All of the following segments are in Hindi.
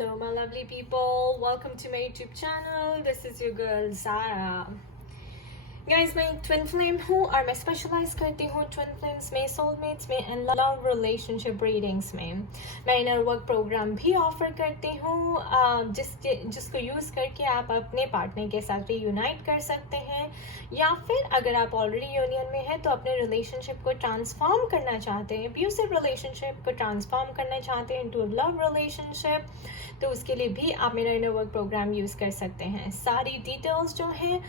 Hello, my lovely people. Welcome to my YouTube channel. This is your girl Zara. Guys मैं एक ट्विन फ्लेम हूँ और मैं स्पेशलाइज करती हूँ ट्विन फ्लेम्स में, सोलमेट्स में एंड लव रिलेशनशिप रीडिंग्स में. मैं इनर वर्क प्रोग्राम भी ऑफर करती हूँ जिसको यूज़ करके आप अपने पार्टनर के साथ रीयूनाइट कर सकते हैं, या फिर अगर आप ऑलरेडी यूनियन में हैं तो अपने रिलेशनशिप को ट्रांसफॉर्म करना चाहते हैं, अब्यूसिव रिलेशनशिप को ट्रांसफॉर्म करना चाहते हैं इनटू लव रिलेशनशिप, तो उसके लिए भी आप मेरा इनर वर्क प्रोग्राम यूज़ कर सकते हैं. सारी डिटेल्स जो हैं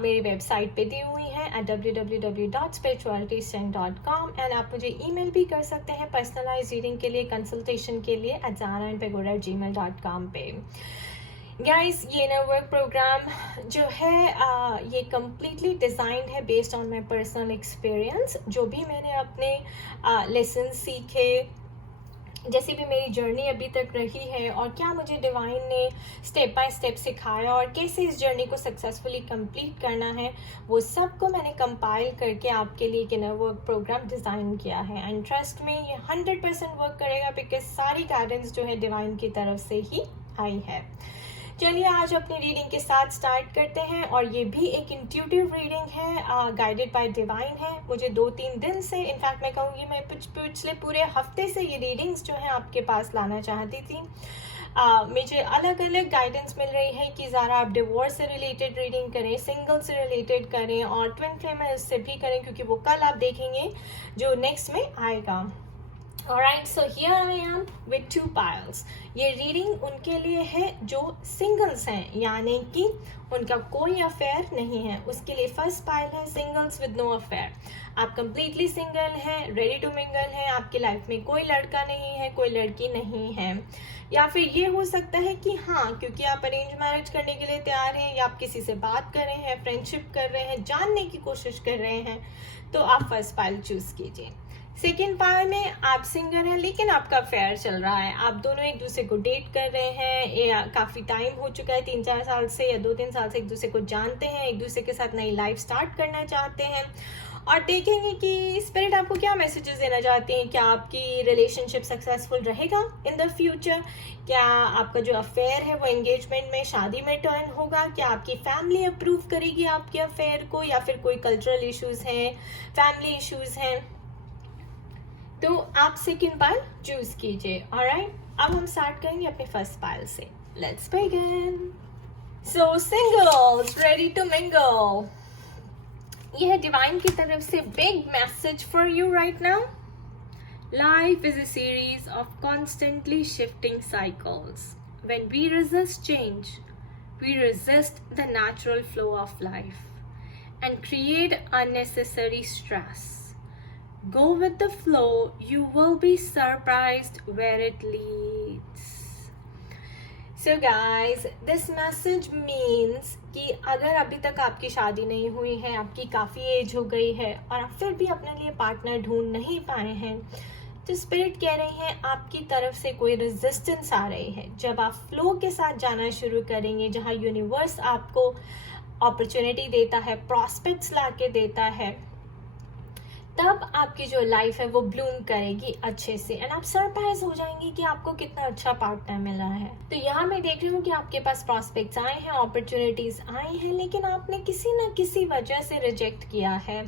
मेरी वेबसाइट पे दी हुई है at www.spiritualitystrength.com एंड आप मुझे ईमेल भी कर सकते हैं पर्सनलाइज रीडिंग के लिए, कंसल्टेशन के लिए @zara@pagoda@gmail.com पे. गाइस ये इनर वर्क प्रोग्राम जो है ये कम्प्लीटली डिज़ाइंड है based on my personal experience. जो भी मैंने अपने लेसन सीखे, जैसी भी मेरी जर्नी अभी तक रही है और क्या मुझे डिवाइन ने स्टेप बाय स्टेप सिखाया और कैसे इस जर्नी को सक्सेसफुली कंप्लीट करना है, वो सब को मैंने कंपाइल करके आपके लिए एक इनर वर्क प्रोग्राम डिज़ाइन किया है. एंड ट्रस्ट में ये 100% वर्क करेगा बिकॉज सारी गाइडेंस जो है डिवाइन की तरफ से ही आई है. चलिए आज अपनी रीडिंग के साथ स्टार्ट करते हैं. और ये भी एक इंट्यूटिव रीडिंग है, गाइडेड बाय डिवाइन है. मुझे 2-3 दिन से, इनफैक्ट मैं कहूँगी मैं पिछले पूरे हफ्ते से ये रीडिंग्स जो है आपके पास लाना चाहती थी. मुझे अलग अलग गाइडेंस मिल रही है कि ज़रा आप डिवोर्स से रिलेटेड रीडिंग करें, सिंगल से रिलेटेड करें और ट्विन फ्लेम से भी करें, क्योंकि वो कल आप देखेंगे जो नेक्स्ट में आएगा. Alright, so here I am with 2 piles. ये रीडिंग उनके लिए है जो सिंगल्स हैं, यानी कि उनका कोई अफेयर नहीं है. उसके लिए फर्स्ट पाइल है सिंगल्स विद नो अफेयर. आप कंप्लीटली सिंगल हैं, रेडी टू मिंगल हैं, आपकी लाइफ में कोई लड़का नहीं है, कोई लड़की नहीं है. या फिर ये हो सकता है कि हाँ, क्योंकि आप अरेंज मैरिज करने के लिए तैयार हैं या आप किसी से बात कर रहे हैं, फ्रेंडशिप कर रहे हैं, जानने की कोशिश कर रहे हैं, तो आप फर्स्ट पाइल चूज कीजिए. सेकेंड पाइल में आप सिंगल हैं लेकिन आपका अफेयर चल रहा है, आप दोनों एक दूसरे को डेट कर रहे हैं, या काफ़ी टाइम हो चुका है, 3-4 साल से या 2-3 साल से एक दूसरे को जानते हैं, एक दूसरे के साथ नई लाइफ स्टार्ट करना चाहते हैं. और देखेंगे कि स्पिरिट आपको क्या मैसेजेस देना चाहते हैं. क्या आपकी रिलेशनशिप सक्सेसफुल रहेगा इन द फ्यूचर? क्या आपका जो अफेयर है वो एंगेजमेंट में, शादी में टर्न होगा? क्या आपकी फैमिली अप्रूव करेगी आपके अफेयर को, या फिर कोई कल्चरल इश्यूज हैं, फैमिली इश्यूज हैं? तो आप सेकेंड पाइल चूज कीजिए. ऑलराइट, अब हम स्टार्ट करेंगे अपने फर्स्ट पाइल से. Let's begin. So singles ready to mingle, यह है डिवाइन की तरफ से big message for you right now. Life is a series of constantly shifting cycles. When we resist change, we resist the natural flow of life and create unnecessary stress. Go with the flow, you will be surprised where it leads. So guys, this message means कि अगर अभी तक आपकी शादी नहीं हुई है, आपकी काफ़ी एज हो गई है और आप फिर भी अपने लिए पार्टनर ढूंढ नहीं पाए हैं, तो स्पिरिट कह रही है आपकी तरफ से कोई रेजिस्टेंस आ रही है. जब आप फ्लो के साथ जाना शुरू करेंगे, जहाँ यूनिवर्स आपको अपॉर्चुनिटी देता है, प्रॉस्पेक्ट्स ला के देता है, तब आपकी जो लाइफ है वो ब्लूम करेगी अच्छे से एंड आप सरप्राइज हो जाएंगे कि आपको कितना अच्छा पार्टनर मिला है. तो यहाँ मैं देख रही हूँ कि आपके पास प्रॉस्पेक्ट्स आए हैं, अपॉर्चुनिटीज आई हैं, लेकिन आपने किसी न किसी वजह से रिजेक्ट किया है.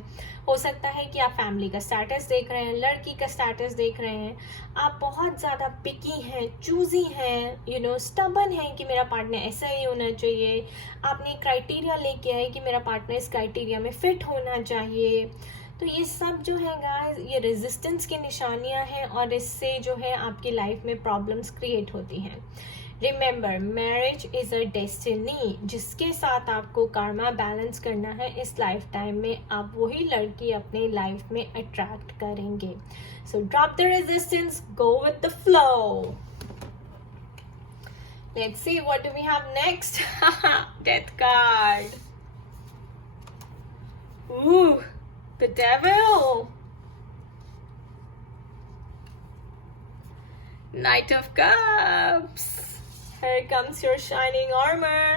हो सकता है कि आप फैमिली का स्टेटस देख रहे हैं, लड़की का स्टेटस देख रहे हैं, आप बहुत ज़्यादा पिकी हैं, चूजी हैं, स्टबन हैं कि मेरा पार्टनर ऐसा ही होना चाहिए. आपने क्राइटेरिया लेके आए कि मेरा पार्टनर इस क्राइटेरिया में फिट होना चाहिए. तो ये सब जो है गाइस, ये रेजिस्टेंस की निशानियां हैं और इससे जो है आपकी लाइफ में प्रॉब्लम्स क्रिएट होती हैं. Remember, marriage is a destiny. जिसके साथ आपको कार्मा बैलेंस करना है इस लाइफ टाइम में, आप वही लड़की अपने लाइफ में अट्रैक्ट करेंगे. So drop the resistance, go with the flow. Let's see what do we have next. Death card. The Devil. Knight of Cups. Here comes your shining armor.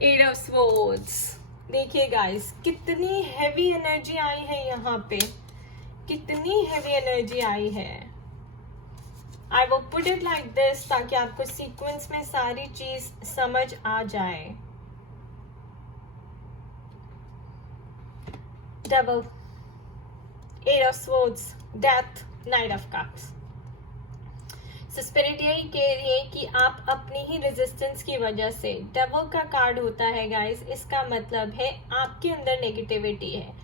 Eight of Swords. देखिए guys, कितनी heavy energy आई है यहाँ पे, कितनी heavy energy आई है. I will put it like this ताकि आपको सीक्वेंस में सारी चीज समझ आ जाए. Devil, Eight of Swords, Death, Knight of Cups. So spirit यही कह रही है कि आप अपनी ही रेजिस्टेंस की वजह से, डेविल का कार्ड होता है गाइस, इसका मतलब है आपके अंदर नेगेटिविटी है.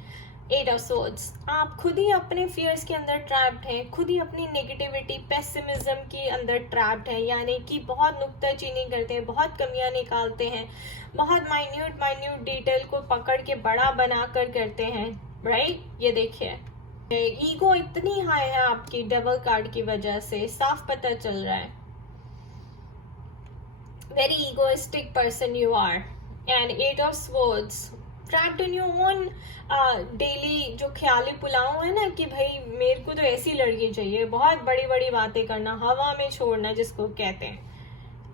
एट ऑफ सोर्ड्स, आप खुद ही अपने फियर्स के अंदर ट्रैप्ड हैं, खुद ही अपनी नेगेटिविटी पेसिमिज्म के अंदर ट्रैप्ड हैं, यानी कि बहुत नुक्ताचीनी करते हैं, बहुत कमियां निकालते हैं, बहुत माइन्यूट डिटेल को पकड़ के बड़ा बनाकर करते हैं, राइट. ये देखिए ईगो इतनी हाई है आपकी डेविल कार्ड की वजह से, साफ पता चल रहा है. Very egoistic person you are. And eight of swords, trapped in your own daily जो ख्याली पुलाव है ना कि भाई मेरे को तो ऐसी लड़की चाहिए, बहुत बड़ी बड़ी बातें करना, हवा में छोड़ना जिसको कहते हैं.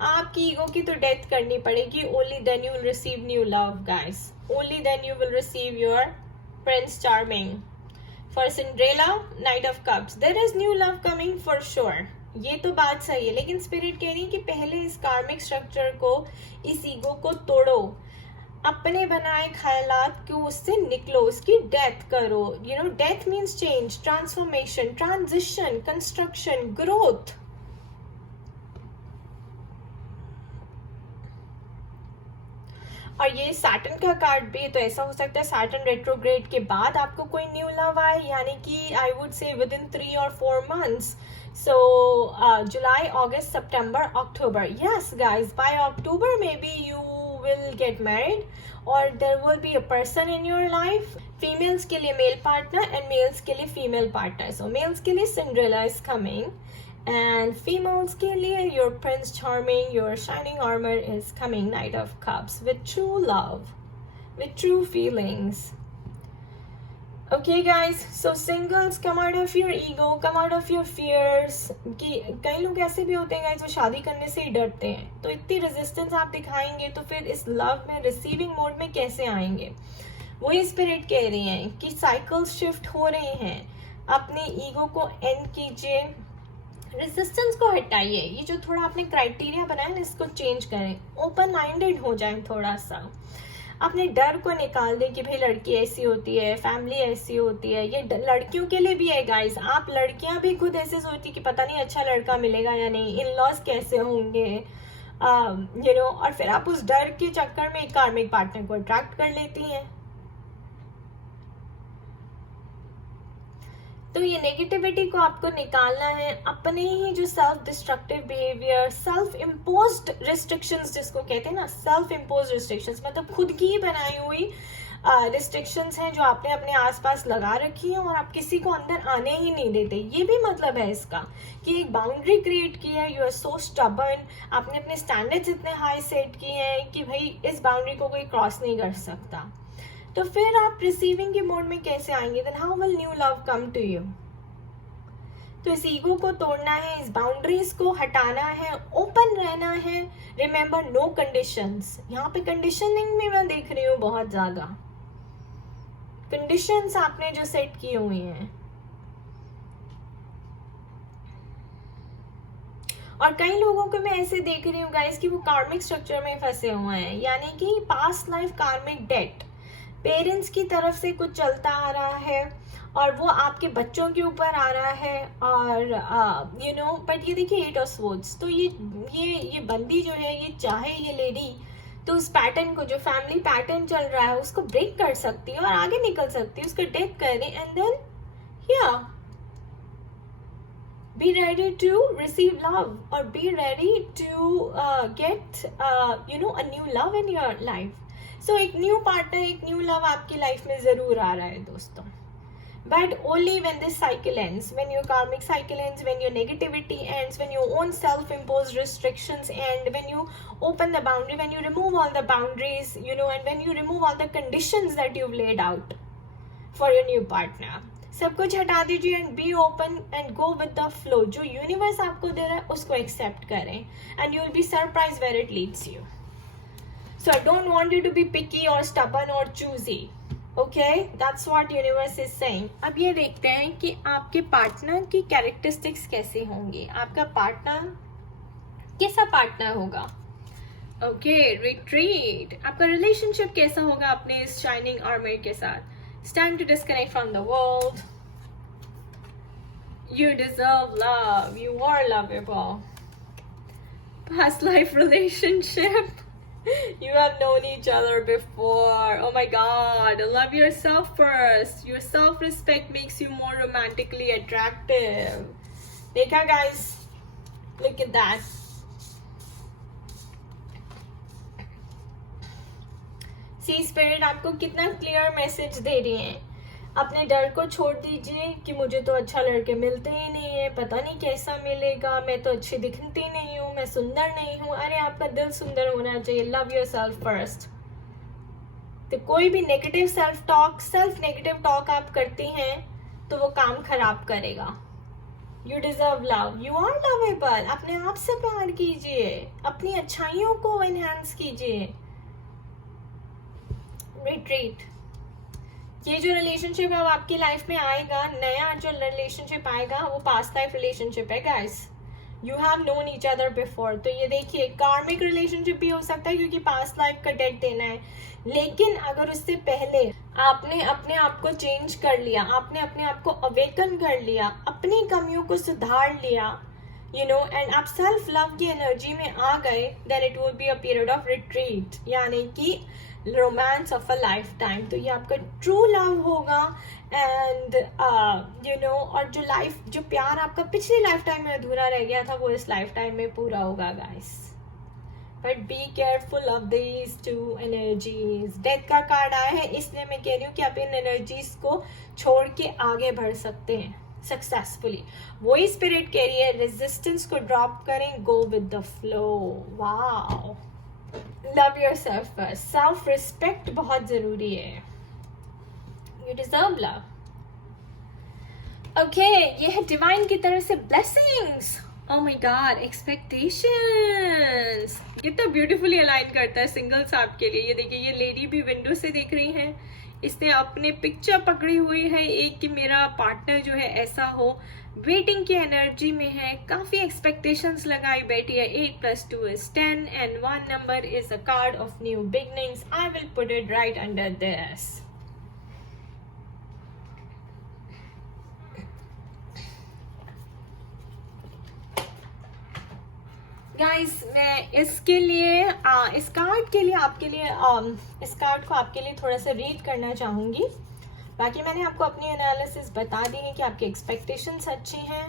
आपकी ईगो की तो डेथ करनी पड़ेगी. Only then you will receive new love guys. Only then you will receive your prince charming. For Cinderella, knight of cups, there is new love coming for sure. ये तो बात सही है, लेकिन स्पिरिट कह रही है कि पहले इस कार्मिक स्ट्रक्चर को, इस ईगो को तोड़ो, अपने बनाए ख्यालात को उससे निकलो, उसकी डेथ करो. You know, death means change, transformation, transition, construction, growth. और ये सैटर्न का कार्ड भी, तो ऐसा हो सकता है सैटर्न रेट्रोग्रेड के बाद आपको कोई न्यू लव आए, यानी कि I would say with in 3 or 4 months. So July, August, September, October. Yes guys, by October maybe you will get married or there will be a person in your life. Females के लिए male partner and males के लिए female partner. So males के लिए Cinderella is coming and females के लिए your Prince Charming, your shining armor is coming, Knight of Cups, with true love, with true feelings. Okay guys, so singles, come out of your ego, come out of your fears. कि कई लोग ऐसे भी होते हैं गाइस जो शादी करने से ही डरते हैं, तो इतनी रेजिस्टेंस आप दिखाएंगे तो फिर इस लव में, रिसीविंग मोड में कैसे आएंगे. वही स्पिरिट कह रही हैं कि साइकिल्स शिफ्ट हो रही हैं. अपने ईगो को एंड कीजिए, रेजिस्टेंस को हटाइए. ये जो थोड़ा आपने क्राइटेरिया बनाया ना, इसको चेंज करें, ओपन माइंडेड हो जाएं थोड़ा सा. अपने डर को निकाल दें कि भाई लड़की ऐसी होती है, फैमिली ऐसी होती है. ये लड़कियों के लिए भी है गाइस. आप लड़कियां भी खुद ऐसे सोचती कि पता नहीं अच्छा लड़का मिलेगा या नहीं, इन लॉज कैसे होंगे, यू नो, और फिर आप उस डर के चक्कर में एक कार्मिक पार्टनर को अट्रैक्ट कर लेती हैं. तो ये नेगेटिविटी को आपको निकालना है. अपने ही जो self destructive behaviour, self imposed restrictions जिसको कहते हैं ना, सेल्फ इम्पोज्ड रिस्ट्रिक्शंस मतलब खुद की ही बनाई हुई रिस्ट्रिक्शंस हैं जो आपने अपने आसपास लगा रखी हैं और आप किसी को अंदर आने ही नहीं देते. ये भी मतलब है इसका कि एक बाउंड्री क्रिएट की है. यू आर सो स्टबर्न, आपने अपने स्टैंडर्ड्स इतने हाई सेट किए हैं कि भाई इस बाउंड्री को कोई क्रॉस नहीं कर सकता. तो फिर आप रिसीविंग के मोड में कैसे आएंगे? Then how will new love come to you? तो इस ईगो को तोड़ना है, इस बाउंड्रीज को हटाना है, ओपन रहना है. Remember no conditions. यहाँ पे कंडीशनिंग में मैं देख रही हूँ बहुत ज्यादा कंडीशंस आपने जो सेट की हुई हैं. और कई लोगों को मैं ऐसे देख रही हूँ गाइस कि वो कार्मिक स्ट्रक्चर में फंसे हुए हैं, यानी कि पास्ट लाइफ कार्मिक डेट, पेरेंट्स की तरफ से कुछ चलता आ रहा है और वो आपके बच्चों के ऊपर आ रहा है. और यू नो, बट ये देखिए एट ऑफ स्वॉर्ड्स, तो ये बंदी जो है, ये चाहे ये लेडी तो उस पैटर्न को, जो फैमिली पैटर्न चल रहा है, उसको ब्रेक कर सकती है और आगे निकल सकती है, उसका डेथ कर दे एंड देन या be ready to receive love or be ready to get you know, a new love in your life. So एक न्यू पार्टनर, एक न्यू लव आपकी लाइफ में जरूर आ रहा है दोस्तों. But only when this cycle ends, when your karmic cycle ends, when your negativity ends, when your own self-imposed restrictions end, when you open the boundary, when you remove all the boundaries, you know, and when you remove all the conditions that you've laid out for your new partner. सब कुछ हटा दीजिए and be open and go with the flow. जो यूनिवर्स आपको दे रहा है उसको एक्सेप्ट करें and you will be surprise where it leads you. So I don't want you to be picky और स्टबर्न और choosy. Okay, that's what universe is saying. अब ये देखते हैं कि आपके पार्टनर की कैरेक्टरिस्टिक्स कैसी होंगी। आपका पार्टनर कैसा पार्टनर होगा? Okay, retreat. आपका रिलेशनशिप कैसा होगा अपने इस शाइनिंग आर्मर के साथ? It's time to disconnect from the world. You deserve love. You are lovable. Past life relationship. You have known each other before. Oh my god. Love yourself first. Your self-respect makes you more romantically attractive. Dekha guys? Look at that. See spirit आपको कितना क्लियर मैसेज दे रही है। अपने डर को छोड़ दीजिए कि मुझे तो अच्छा लड़के मिलते ही नहीं है, पता नहीं कैसा मिलेगा, मैं तो अच्छी दिखती नहीं हूँ, मैं सुंदर नहीं हूँ। अरे आपका दिल सुंदर होना चाहिए। Love your self first. तो कोई भी नेगेटिव सेल्फ नेगेटिव टॉक आप करती हैं तो वो काम खराब करेगा। You deserve love. You are lovable. अपने आप से प्यार कीजिए, अपनी अच्छाइयों को एनहांस कीजिए। रिट्रीट। ये जो रिलेशनशिप अब आपकी लाइफ में आएगा, नया जो रिलेशनशिप आएगा, वो पास्ट लाइफ रिलेशनशिप है guys. You have known each other before. तो ये देखिए, कार्मिक रिलेशनशिप भी हो सकता है क्योंकि पास्ट लाइफ का डेट देना है। लेकिन अगर उससे पहले आपने अपने आप को चेंज कर लिया, आपने अपने आप को अवेकन कर लिया, अपनी कमियों को सुधार लिया, एंड आप सेल्फ लव की एनर्जी में आ गए, then it will be a period of retreat, यानी कि romance of a life time. तो ये आपका ट्रू लव होगा। एंड और जो प्यार आपका पिछली लाइफ टाइम में अधूरा रह गया था, वो इस लाइफ टाइम में पूरा होगा guys. But be careful of these two energies. Death का कार्ड आया है, इसलिए मैं कह रही हूँ कि आप इन एनर्जीज को छोड़ के आगे बढ़ सकते हैं सक्सेसफुली। वही स्पिरिट कह रही है, रेजिस्टेंस को ड्रॉप करें, गो with the flow. Wow, love yourself first. Self respect बहुत जरूरी है। You deserve love. ओके, ये है डिवाइन की तरफ से blessings. Oh my God, expectations. कितना ब्यूटीफुली अलाइन करता है सिंगल्स आपके लिए। ये देखिए, ये लेडी भी विंडो से देख रही है, इसने अपने पिक्चर पकड़ी हुई है एक कि मेरा पार्टनर जो है ऐसा हो। वेटिंग की एनर्जी में है, काफी एक्सपेक्टेशंस लगाई बैठी है। 8 + 2 is 10 and 1 number is a card of new beginnings. I will put it right under this. Guys, मैं इसके लिए इस कार्ड के लिए आपके लिए इस कार्ड को आपके लिए थोड़ा सा रीड करना चाहूँगी। बाकी मैंने आपको अपनी एनालिसिस बता दी है कि आपकी एक्सपेक्टेशंस अच्छी हैं।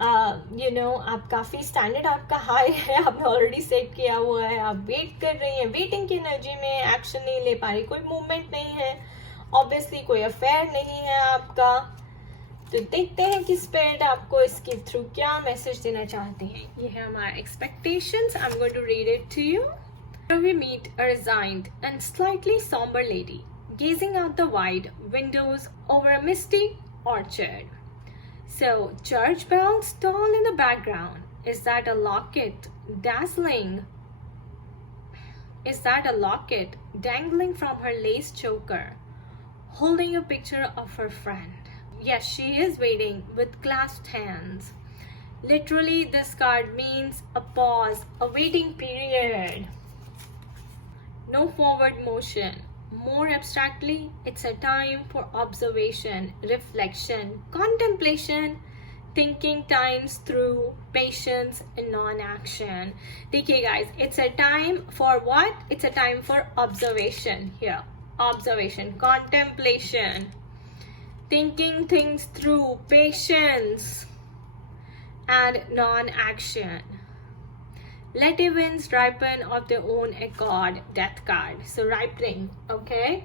आप काफ़ी स्टैंडर्ड आपका हाई है, आपने ऑलरेडी सेट किया हुआ है। आप वेट कर रही हैं, वेटिंग की एनर्जी में एक्शन नहीं ले पा रही, कोई मूवमेंट नहीं है, ऑब्वियसली कोई अफेयर नहीं है आपका। तो देखते हैं कि स्पिरिट आपको इसके थ्रू क्या मैसेज देना चाहते हैं। ये है हमारा expectations. I am going to read it to you. We meet a resigned and slightly somber lady gazing out the wide windows over a misty orchard. So, church bells toll in the background. Is that a locket dazzling? Is that a locket dangling from her lace choker, holding a picture of her friend? Yes, she is waiting with clasped hands. Literally, this card means a pause, a waiting period. No forward motion. More abstractly, it's a time for observation, reflection, contemplation, thinking times through, patience and non-action. देखिए guys, it's a time for what? It's a time for observation here. Observation, contemplation, thinking things through, patience and non-action. Let events ripen of their own accord. Death card. So ripening, okay?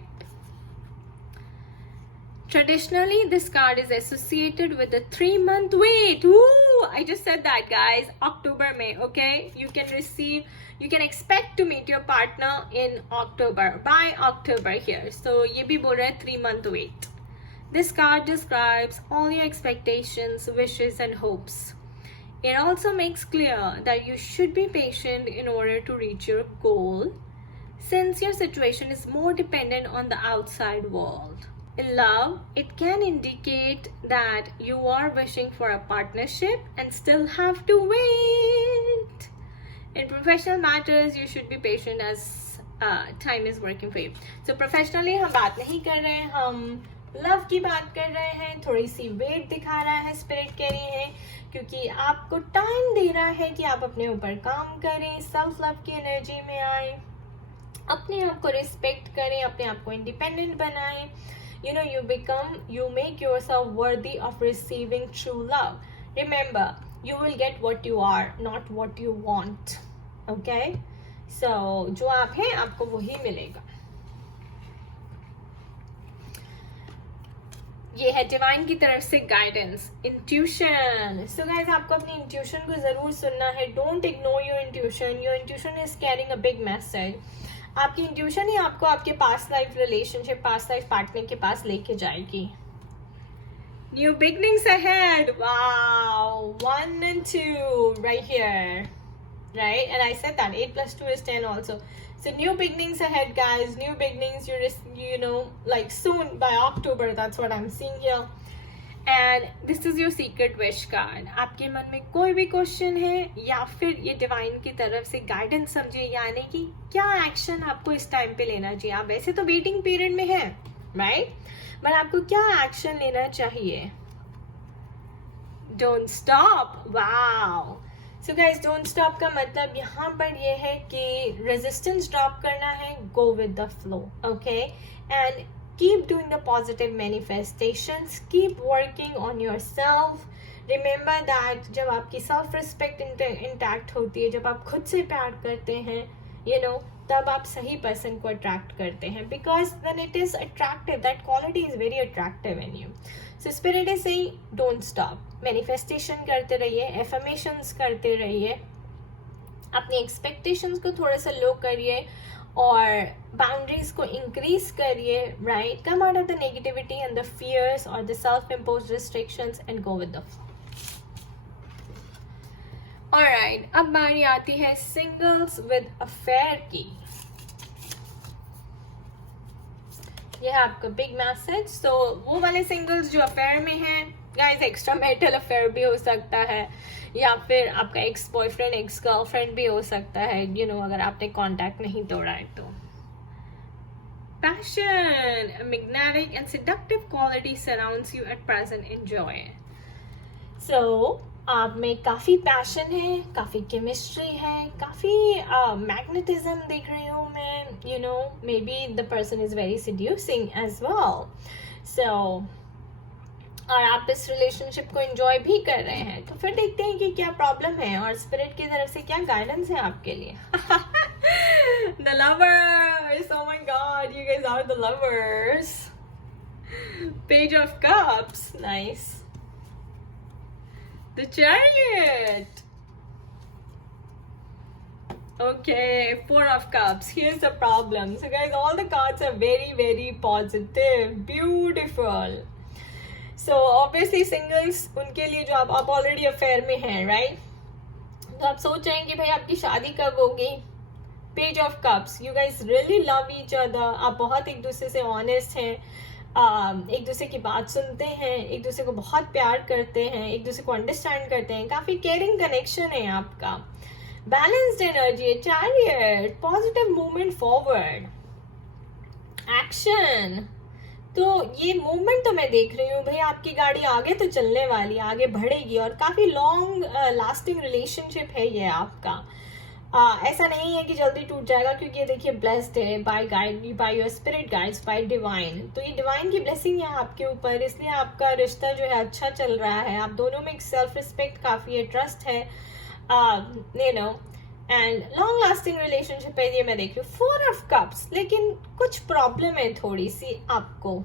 Traditionally, this card is associated with a 3-month wait. Ooh, I just said that, guys. October, May, okay? You can expect to meet your partner in October, by October here. So, ये भी बोल रहा है 3-month wait. This card describes all your expectations, wishes, and hopes. It also makes clear that you should be patient in order to reach your goal. since your situation is more dependent on the outside world. In love, it can indicate that you are wishing for a partnership and still have to wait. In professional matters, you should be patient as time is working for you. So professionally हम बात नहीं कर रहे हैं, हम लव की बात कर रहे हैं. थोड़ी सी वेट दिखा रहा है स्पिरिट कह रही है, क्योंकि आपको टाइम दे रहा है कि आप अपने ऊपर काम करें, सेल्फ लव की एनर्जी में आए, अपने आप को रिस्पेक्ट करें, अपने आप को इंडिपेंडेंट बनाएं. You make yourself worthy of receiving true love. Remember, you will get what you are, not what you want. Okay? So, जो आप हैं आपको वही मिलेगा. ये है डिवाइन की तरफ से गाइडेंस. इंट्यूशन. सो गाइस, आपको अपनी इंट्यूशन को जरूर सुनना है. Don't ignore your intuition. Your intuition is carrying a big message. आपकी इंट्यूशन ही आपको आपके past life relationship, past life partner के पास लेके जाएगी. New beginnings ahead. Wow, 1 and 2 right here, right? And I said that 8 plus 2 is 10 also. So new beginnings ahead, guys. New beginnings. Like soon by October. That's what I'm seeing here. And this is your secret wish card. आपके मन में कोई भी क्वेश्चन है या फिर ये डिवाइन की तरफ से गाइडेंस समझे, यानी कि क्या एक्शन आपको इस टाइम पे लेना चाहिए. आप वैसे तो वेटिंग पीरियड में हैं, राइट? बट आपको क्या एक्शन लेना चाहिए. Don't stop. Wow. So guys, don't stop का मतलब यहाँ पर ये है कि रेजिस्टेंस ड्रॉप करना है. गो with the flow. Okay? And keep doing the positive manifestations. Keep working on yourself. Remember that जब आपकी self respect intact होती है, जब आप खुद से प्यार करते हैं, तब आप सही person को attract करते हैं. Because when it is attractive, that quality is very attractive in you. So spirit is saying, don't stop. Manifestation करते रहिए, affirmations करते रहिए, अपनी expectations को थोड़ा सा लो करिए और बाउंड्रीज को इंक्रीज करिए. Right? Come out of the negativity and the fears और the self imposed restrictions and go with the flow. Alright, अब बारी आती है सिंगल्स विद अफेयर की. यह है आपका बिग मैसेज. सो वो वाले सिंगल्स जो अफेयर में हैं, गाइस, एक्स्ट्रा मैरिटल अफेयर भी हो सकता है, या फिर आपका एक्स बॉयफ्रेंड, एक्स गर्लफ्रेंड भी हो सकता है, अगर आपने कांटेक्ट नहीं तोड़ा है तो. Passion, a magnetic and seductive quality surrounds you at present. Enjoy. So, आप में काफी पैशन है, काफी केमिस्ट्री है, काफी मैग्नेटिज्म देख रही हूँ मैं. May be the person is very seducing as well. So, और आप इस रिलेशनशिप को एंजॉय भी कर रहे हैं, तो फिर देखते हैं कि क्या प्रॉब्लम है और स्पिरिट की तरफ से क्या गाइडेंस है आपके लिए. The lovers. Oh my god, you guys are the lovers. Page of Cups. Nice. The Chariot. Okay, 4 of Cups. Here's the problem. So guys, all the cards are very, very positive. Beautiful. So obviously singles, उनके लिए जो आप ऑलरेडी अफेयर में हैं, राइट? तो आप सोच रहे हैं कि भाई आपकी शादी कब होगी. Page of cups. You guys really love each other. आप बहुत एक दूसरे से ऑनेस्ट हैं, एक दूसरे की बात सुनते हैं, एक दूसरे को बहुत प्यार करते हैं, एक दूसरे को अंडरस्टैंड करते हैं. काफी केयरिंग कनेक्शन है आपका. Balanced energy. Chariot. Positive movement forward. Action. तो ये मूवमेंट तो मैं देख रही हूँ भाई, आपकी गाड़ी आगे तो चलने वाली, आगे बढ़ेगी और काफी लॉन्ग लास्टिंग रिलेशनशिप है ये आपका. ऐसा नहीं है कि जल्दी टूट जाएगा, क्योंकि ये देखिए ब्लेस्ड है by your spirit guides, bye divine. तो ये डिवाइन की ब्लेसिंग है आपके ऊपर, इसलिए आपका रिश्ता जो है अच्छा चल रहा है. आप दोनों में एक सेल्फ रिस्पेक्ट काफी है, ट्रस्ट है, एंड लॉन्ग लास्टिंग रिलेशनशिप है ये मैं देख रही हूँ. 4 ऑफ कप्स. लेकिन कुछ प्रॉब्लम है थोड़ी सी आपको.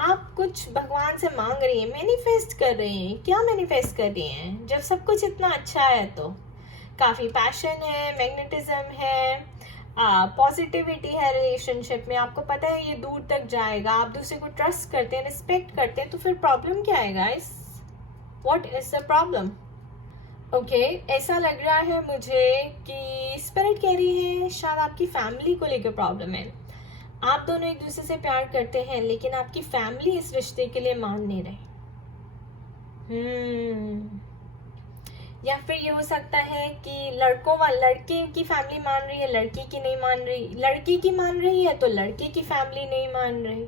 आप कुछ भगवान से मांग रही हैं, मैनिफेस्ट कर रही हैं. क्या मैनिफेस्ट कर रही हैं जब सब कुछ इतना अच्छा है? तो काफी पैशन है, मैग्नेटिज्म है, पॉजिटिविटी है रिलेशनशिप में. आपको पता है ये दूर तक जाएगा, आप दूसरे को ट्रस्ट करते हैं, रिस्पेक्ट करते हैं. तो फिर प्रॉब्लम क्या है guys? What is the problem? Okay ऐसा लग रहा है मुझे कि स्पिरिट कह रही है शायद आपकी फैमिली को लेकर प्रॉब्लम है। आप दोनों एक दूसरे से प्यार करते हैं लेकिन आपकी फैमिली इस रिश्ते के लिए मान नहीं रही। या फिर ये हो सकता है कि लड़के की फैमिली मान रही है, लड़की की नहीं मान रही, लड़की की मान रही है तो लड़के की फैमिली नहीं मान रही।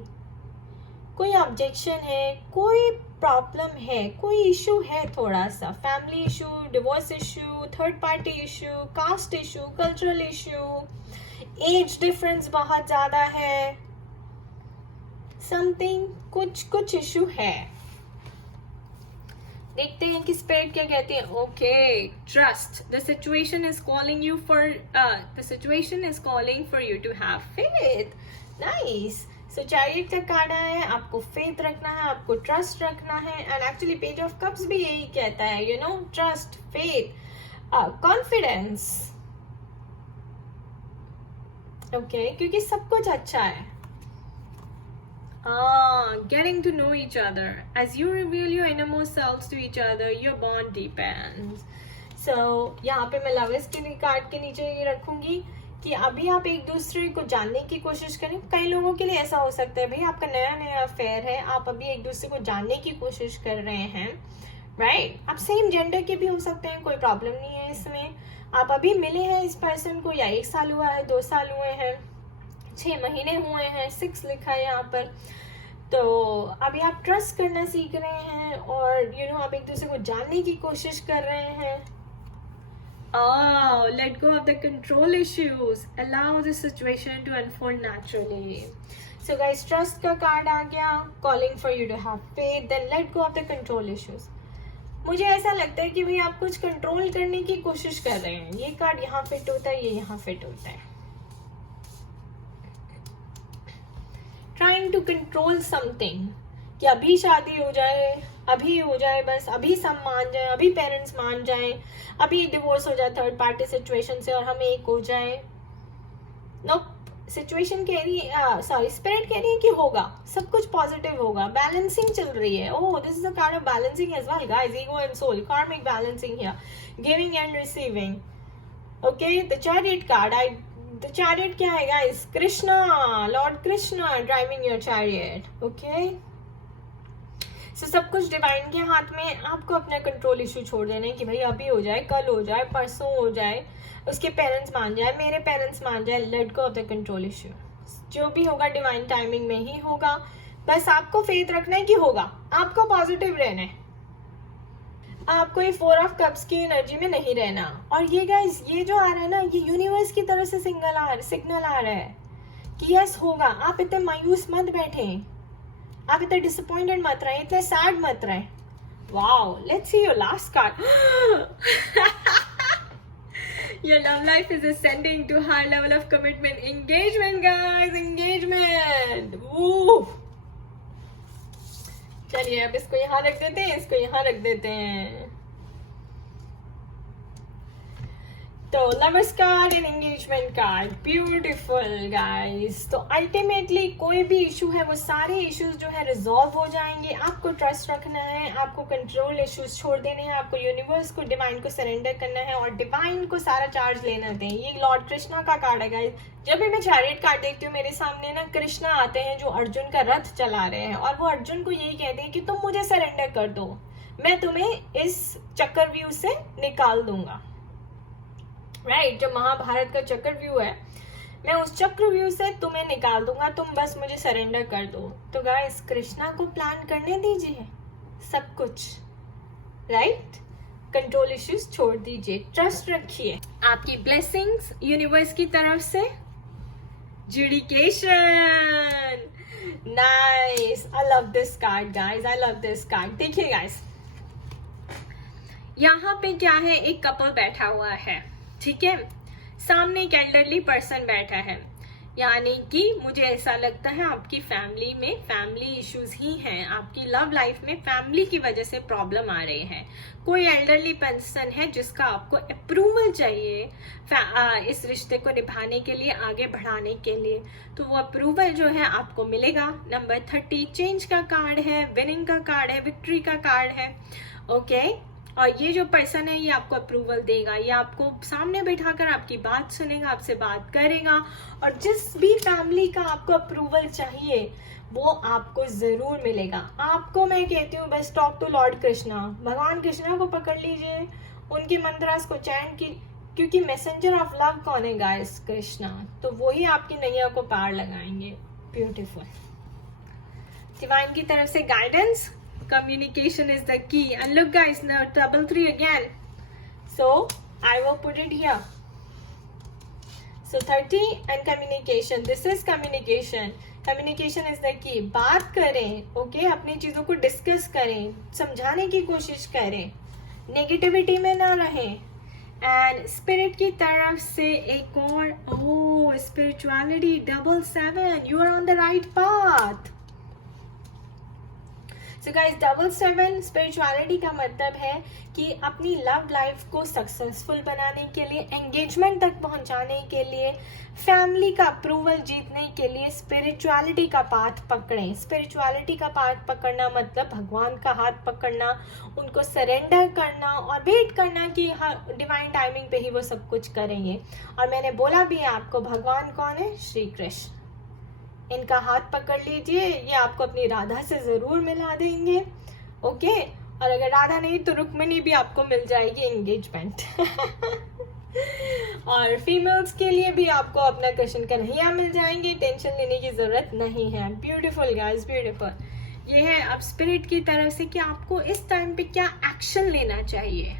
कोई ऑब्जेक्शन है, कोई प्रॉब्लम है, कोई इशू है, थोड़ा सा family issue, divorce issue, third party issue, caste issue, cultural issue, age difference बहुत ज्यादा है, समथिंग कुछ इशू है। देखते हैं कि स्पिरिट क्या कहती है। Okay trust, the situation is calling you for you to have faith. Nice. So chariot का कार्ड है, आपको फेथ रखना है, आपको ट्रस्ट रखना है। And actually page of cups भी यही कहता है, you know, trust, faith, confidence. Okay क्योंकि सब कुछ अच्छा है। Getting to know each other. As you reveal your innermost selves to each other, your bond deepens. So, यहाँ पे मैं लवर्स के कार्ड के नीचे ये रखूंगी कि अभी आप एक दूसरे को जानने की कोशिश करें। कई लोगों के लिए ऐसा हो सकता है भाई आपका नया अफेयर है, आप अभी एक दूसरे को जानने की कोशिश कर रहे हैं, राइट? आप सेम जेंडर के भी हो सकते हैं, कोई प्रॉब्लम नहीं है इसमें। आप अभी मिले हैं इस पर्सन को, या 1 साल हुआ है, 2 साल हुए हैं, 6 महीने हुए हैं, 6 लिखा है यहाँ पर। तो अभी आप ट्रस्ट करना सीख रहे हैं और यू नो आप एक दूसरे को जानने की कोशिश कर रहे हैं। Let go of the control issues. Allow the situation to unfold naturally. So guys, trust का कार्ड आ गया, calling for you to have faith, then let go of the control issues. मुझे ऐसा लगता है कि भाई आप कुछ कंट्रोल करने की कोशिश कर रहे हैं। ये कार्ड यहाँ फिट होता है, ये यहाँ फिट होता है। Trying to control something, कि अभी शादी हो जाए, अभी हो जाए, बस अभी सब मान जाए, अभी पेरेंट्स मान जाए, अभी डिवोर्स हो जाए थर्ड पार्टी सिचुएशन से और हम एक हो जाए। नो, सिचुएशन कह रही है, सॉरी स्पिरिट कह रही है कि होगा, सब कुछ पॉजिटिव होगा, बैलेंसिंग चल रही है। Oh, this is a card of balancing as well guys, ego and soul, karmic balancing here, giving and receiving. Okay, the chariot card, The chariot क्या है guys? Krishna, lord Krishna driving your chariot. Okay, so सब कुछ डिवाइन के हाथ में। आपको अपना कंट्रोल इशू छोड़ देना है कि भाई अभी हो जाए, कल हो जाए, परसों हो जाए, उसके पेरेंट्स मान जाए, मेरे पेरेंट्स मान जाए। Let go of the control issue. जो भी होगा डिवाइन टाइमिंग में ही होगा। बस आपको फेथ रखना है कि होगा, आपको पॉजिटिव रहना है, आपको ये 4 ऑफ कप्स की एनर्जी में नहीं रहना। और ये गाइस, ये जो आ रहा है ना, ये यूनिवर्स की तरफ से सिग्नल आ रहा है कि यस होगा। आप इतने मायूस मत बैठे, आप इतने डिसअपॉइंटेड मत रहे, इतने सैड मत रहे। Wow, let's see your last card. Your love life is ascending to high level of commitment. Engagement guys, engagement. Woo! चलिए अब इसको यहाँ रख देते हैं, इसको यहाँ रख देते हैं। तो lovers card and engagement card, beautiful guys. तो अल्टीमेटली कोई भी इशू है वो सारे इश्यूज जो है रिजॉल्व हो जाएंगे। आपको ट्रस्ट रखना है, आपको कंट्रोल इश्यूज छोड़ देने हैं, आपको यूनिवर्स को, डिवाइन को सरेंडर करना है और डिवाइन को सारा चार्ज लेना दें। ये लॉर्ड कृष्णा का कार्ड है गाइस। जब भी मैं चैरियट कार्ड देखती हूँ मेरे सामने ना कृष्णा आते हैं जो अर्जुन का रथ चला रहे हैं और वो अर्जुन को यही कहते हैं कि तुम मुझे सरेंडर कर दो, मैं तुम्हें इस चक्रव्यूह से निकाल दूंगा। राइट, जो महाभारत का चक्रव्यूह है, मैं उस चक्रव्यूह से तुम्हें निकाल दूंगा, तुम बस मुझे सरेंडर कर दो। तो गाइस, कृष्णा को प्लान करने दीजिए सब कुछ, राइट? कंट्रोल इश्यूज छोड़ दीजिए, ट्रस्ट रखिए। आपकी ब्लेसिंग्स यूनिवर्स की तरफ से, जुडिकेशन। Nice, I love this card guys, I love this card. देखिए गाइस, यहाँ पे क्या है, एक कपल बैठा हुआ है, ठीक है, सामने एक एल्डरली पर्सन बैठा है, यानी कि मुझे ऐसा लगता है आपकी फैमिली में फैमिली इश्यूज ही हैं, आपकी लव लाइफ में फैमिली की वजह से प्रॉब्लम आ रही है। कोई एल्डरली पर्सन है जिसका आपको अप्रूवल चाहिए इस रिश्ते को निभाने के लिए, आगे बढ़ाने के लिए, तो वो अप्रूवल जो है आपको मिलेगा। नंबर 30 चेंज का कार्ड है, विनिंग का कार्ड है, विक्ट्री का कार्ड है। ओके, और ये जो पर्सन है ये आपको अप्रूवल देगा, ये आपको सामने बैठाकर आपकी बात सुनेगा, आपसे बात करेगा, और जिस भी फैमिली का आपको अप्रूवल चाहिए वो आपको जरूर मिलेगा। आपको मैं कहती हूँ बस टॉक टू लॉर्ड कृष्णा, भगवान कृष्णा को पकड़ लीजिए, उनके मंत्रास को चैन की, क्योंकि मैसेंजर ऑफ लव कौन है गाइस? कृष्णा। तो वही आपकी नैया को पार लगाएंगे। ब्यूटीफुल। डिवाइन की तरफ से guidance, communication is the key, and look guys, now 3 again, so I will put it here. So 30 and communication, this is communication. Communication is the key. बात करें, okay? अपनी चीजों को डिस्कस करें, समझाने की कोशिश करें, नेगेटिविटी में ना रहें। एंड स्पिरिट की तरफ से एक और, spirituality 777, you are on the right path. So guys, 777 spirituality का मतलब है कि अपनी लव लाइफ को सक्सेसफुल बनाने के लिए, एंगेजमेंट तक पहुंचाने के लिए, फैमिली का अप्रूवल जीतने के लिए स्पिरिचुअलिटी का पाथ पकड़ें। स्पिरिचुअलिटी का पाथ पकड़ना मतलब भगवान का हाथ पकड़ना, उनको सरेंडर करना और वेट करना कि डिवाइन टाइमिंग पे ही वो सब कुछ करेंगे। और मैंने बोला भी है आपको, भगवान कौन है? श्री कृष्ण। इनका हाथ पकड़ लीजिए, ये आपको अपनी राधा से जरूर मिला देंगे, ओके? और अगर राधा नहीं तो रुक्मिणी भी आपको मिल जाएगी एंगेजमेंट। और फीमेल्स के लिए भी आपको अपना कृष्ण कन्हैया मिल जाएंगे, टेंशन लेने की जरूरत नहीं है। Beautiful guys, beautiful. ये है अब स्पिरिट की तरफ से कि आपको इस टाइम पे क्या एक्शन लेना चाहिए।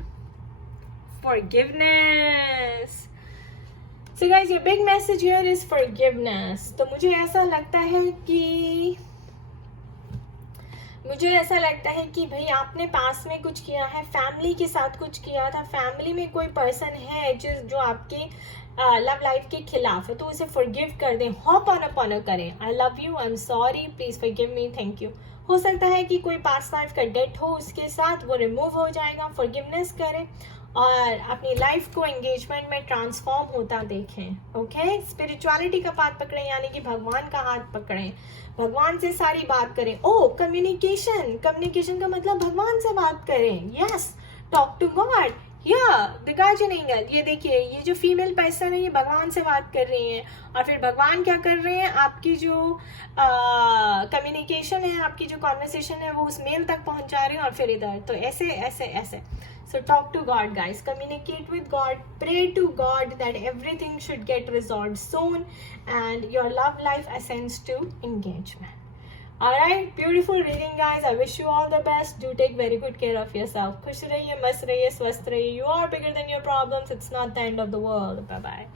Forgiveness. So guys, your big message here is forgiveness. तो मुझे ऐसा लगता है कि भाई आपने पास में कुछ किया है, फैमिली के साथ कुछ किया था, फैमिली में कोई पर्सन है जो आपके लव लाइफ के खिलाफ है, तो उसे फॉरगिव कर दें, हॉपॉनअपॉन करें। I love you, I am sorry, please forgive me, thank you. हो सकता है कि कोई पास्ट लाइफ का डेट हो उसके साथ, वो रिमूव हो जाएगा। फॉरगिवनेस करें और अपनी लाइफ को एंगेजमेंट में ट्रांसफॉर्म होता देखें, ओके? स्पिरिचुअलिटी का पाथ पकड़ें, यानी कि भगवान का हाथ पकड़ें, भगवान से सारी बात करें। कम्युनिकेशन का मतलब भगवान से बात करें। Yes, talk to God, the guardian angel. ये देखिए, ये जो फीमेल पर्सन है ये भगवान से बात कर रही है, और फिर भगवान क्या कर रहे हैं, आपकी जो कम्युनिकेशन है, आपकी जो कॉन्वर्सेशन है वो उस मेल तक पहुंचा रहे हैं, और फिर इधर। तो ऐसे ऐसे ऐसे। So talk to God guys, communicate with God, pray to God that everything should get resolved soon and your love life ascends to engagement. Alright, beautiful reading guys. I wish you all the best. Do take very good care of yourself. खुश रहिए, मस्त रहिए, स्वस्थ रहिए. You are bigger than your problems. It's not the end of the world. Bye bye.